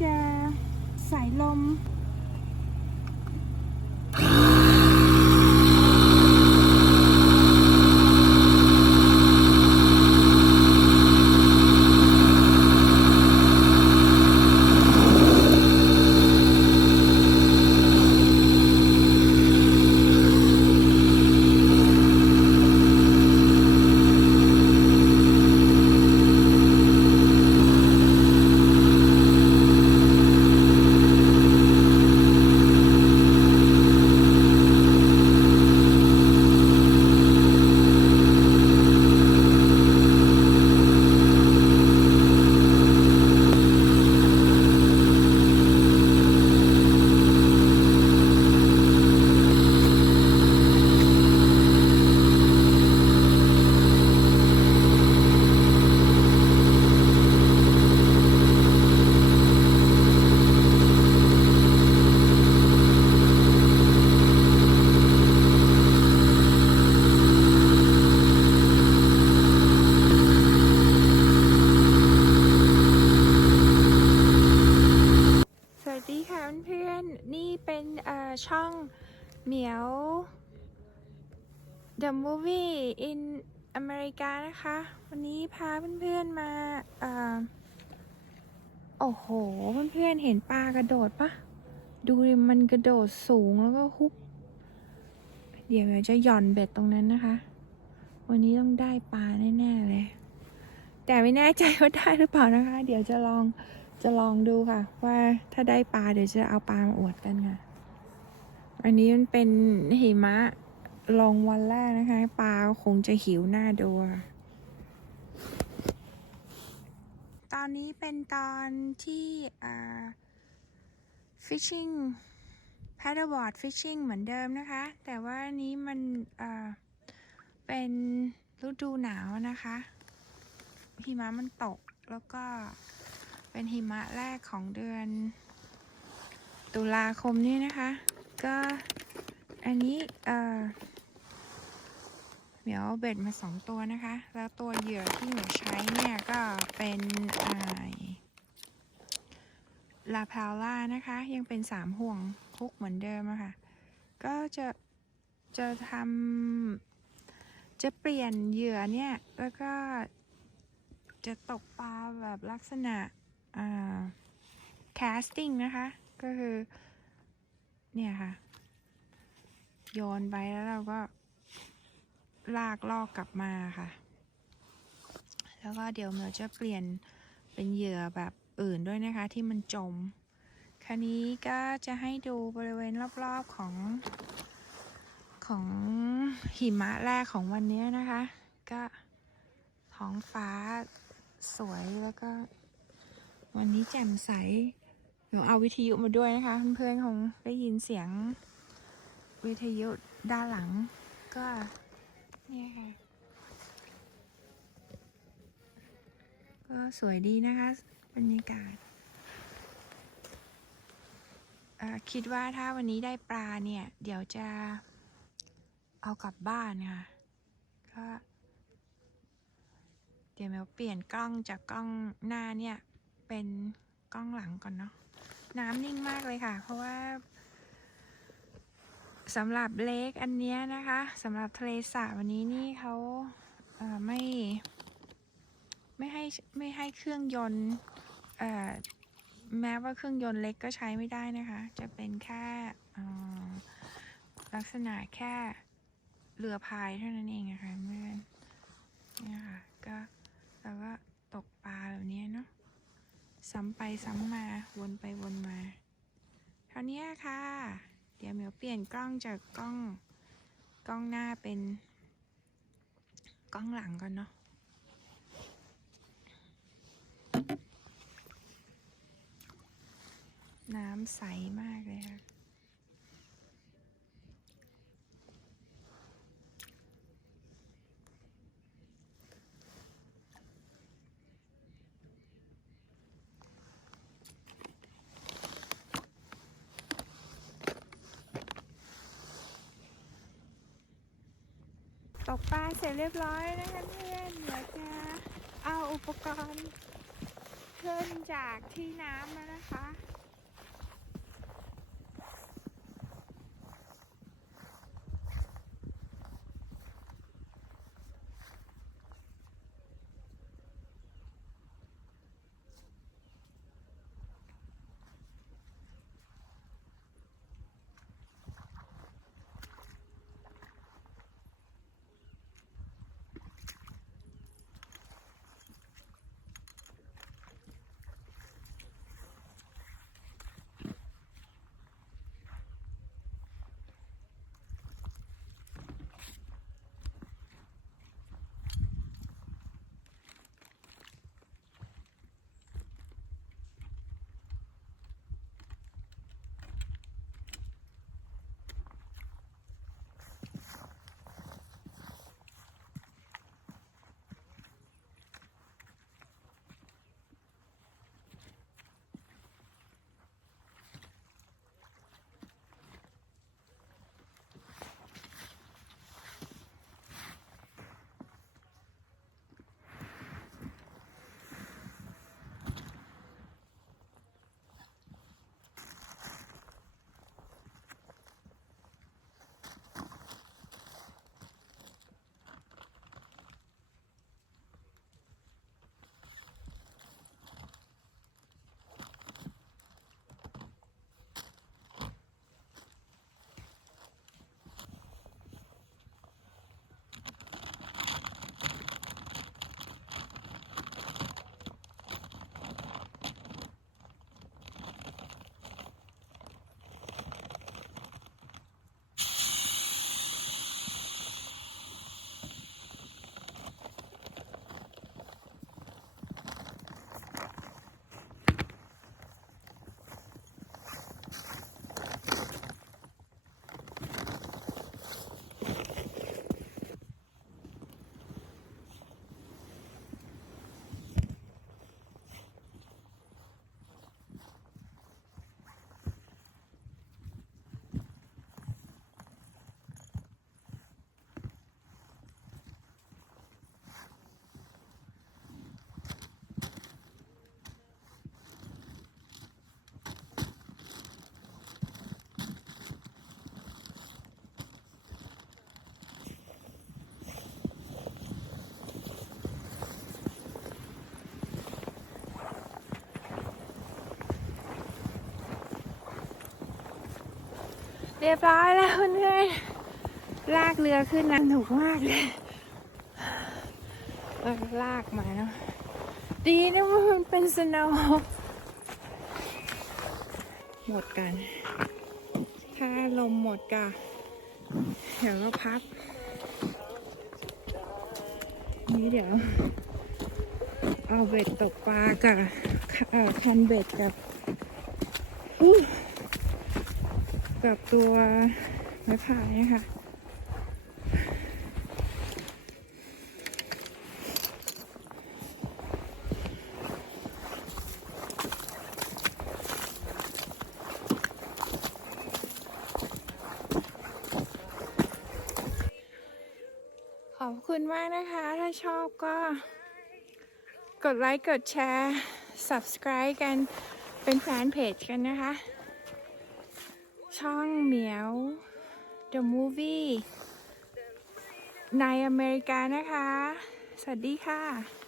จะสายลม สวัสดีค่ะเพื่อนๆ นี่เป็นเอ่อ ช่องเหมียว The Movie in อเมริกานะคะ วันนี้พาเพื่อนๆมาอ่อโอ้โห เพื่อนๆเห็นปลากระโดดปะดูดิมันกระโดดสูงแล้วก็ฮุบ เดี๋ยวเราจะหย่อนเบ็ดตรงนั้นนะคะ วันนี้ต้องได้ปลาแน่ๆเลย แต่ไม่แน่ใจว่าได้หรือเปล่านะคะ เดี๋ยวจะลองจะลองดูค่ะ ว่าถ้าได้ปลาเดี๋ยวจะเอาปลามาอวดกันค่ะ อันนี้มันเป็นหิมะลงวันแรกนะคะ ปลาคงจะหิวหน้าดูตอนนี้เป็นตอนที่อ่า fishing paddleboard fishing เหมือนเดิมนะคะ แต่ว่าอันนี้มันอ่าเป็นฤดูหนาวนะคะ หิมะมันตกแล้วก็เป็นหิมะแรกของเดือน ตุลาคมนี้นะคะ ก็อันนี้เอ่อเหมียวเอาเบ็ดมาสองตัวนะคะ แล้วตัวเหยื่อที่เหมียวใช้เนี่ยก็เป็นไอลาพาล่านะคะ ยังเป็นสามห่วงคุกเหมือนเดิมอะค่ะ ก็จะจะทำจะเปลี่ยนเหยื่อเนี่ย แล้วก็จะตกปลาแบบลักษณะอ่า casting นะคะ ก็คือ เนี่ยค่ะ โยนไปแล้วเราก็ลากลอกกลับมาค่ะ แล้วก็เดี๋ยวเราจะเปลี่ยนเป็นเหยื่อแบบอื่นด้วยนะคะที่มันจม คราวนี้ก็จะให้ดูบริเวณรอบๆของของหิมะแรกของวันนี้นะคะ ก็ท้องฟ้าสวยแล้วก็วันนี้แจ่มใส หนูเอาวิทยุมาด้วยนะคะ เพื่อนๆคงได้ยินเสียงวิทยุด้านหลัง ก็เนี่ยค่ะ ก็สวยดีนะคะบรรยากาศคิดว่าถ้าวันนี้ได้ปลาเนี่ย เดี๋ยวจะเอากลับบ้านค่ะ ก็ เดี๋ยวแมวเปลี่ยนกล้องจากกล้องหน้าเนี่ย เป็นกล้องหลังก่อนเนาะ น้ำนิ่งมากเลยค่ะ เพราะว่าสำหรับเลกอันนี้นะคะสำหรับทะเลสาบวันนี้นี่เขาเไม่ไม่ให้ไม่ให้เครื่องยนต์แม้ว่าเครื่องยนต์เล็กก็ใช้ไม่ได้นะคะ จะเป็นแค่ลักษณะแค่เรือพายเท่านั้นเองนะคะเพื่อนนี่ค่ะก็เราก็ตกปลาแบบนี้เนาะ ซ้ำไปซ้ำมาวนไปวนมาเท่านี้ค่ะ เดี๋ยวเหมียวเปลี่ยนกล้องจากกล้องกล้องหน้าเป็นกล้องหลังก่อนเนาะน้ำใสมากเลยค่ะ กปลาเสร็จเรียบร้อยนะคะเพื่อนเดี๋ยวจะเอาอุปกรณ์ขึ้นจากที่น้ำมานะคะ เรียบร้อยแล้วเพื่อนลากเรือขึ้นน้ำหนุกมากเลยเออลากมาเนาะดีนะว่ามันเป็นสโนว์หมดกัน ถ้าลมหมดก็เดี๋ยวก็พัก นี่เดี๋ยว เอาเบ็ดตกปลากับอ่อแคนเบ็ดกับอู้ กับตัวไม้พายนะคะขอบคุณมากนะคะ ถ้าชอบก็ กดไลค์ กดแชร์ subscribe กัน เป็นแฟนเพจกันนะคะ ช่องเหมียว The Movie ในอเมริกานะคะ สวัสดีค่ะ